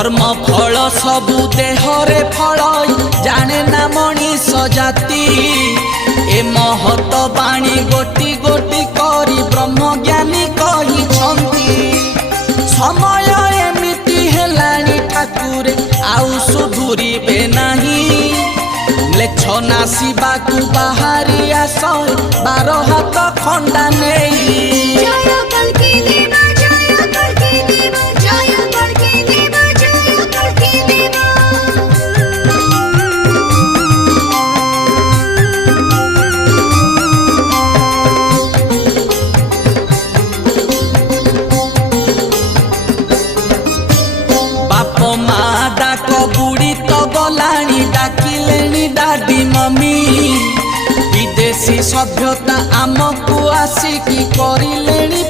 कर्म फल सबु देहरे फल जाने ना मनीष जाति ए महत बाणी गोटी गोटी करी ब्रह्म ज्ञानी कही समय एमिति हेलानी ठाकुरे आउ सुधुरिबे नाही लेछ नासिबा को बाहरी आस 12 हाथ खंडा नहीं डाकिलेनी डाडी मम्मी विदेशी सभ्यता आमको आसिकी करिलेनी।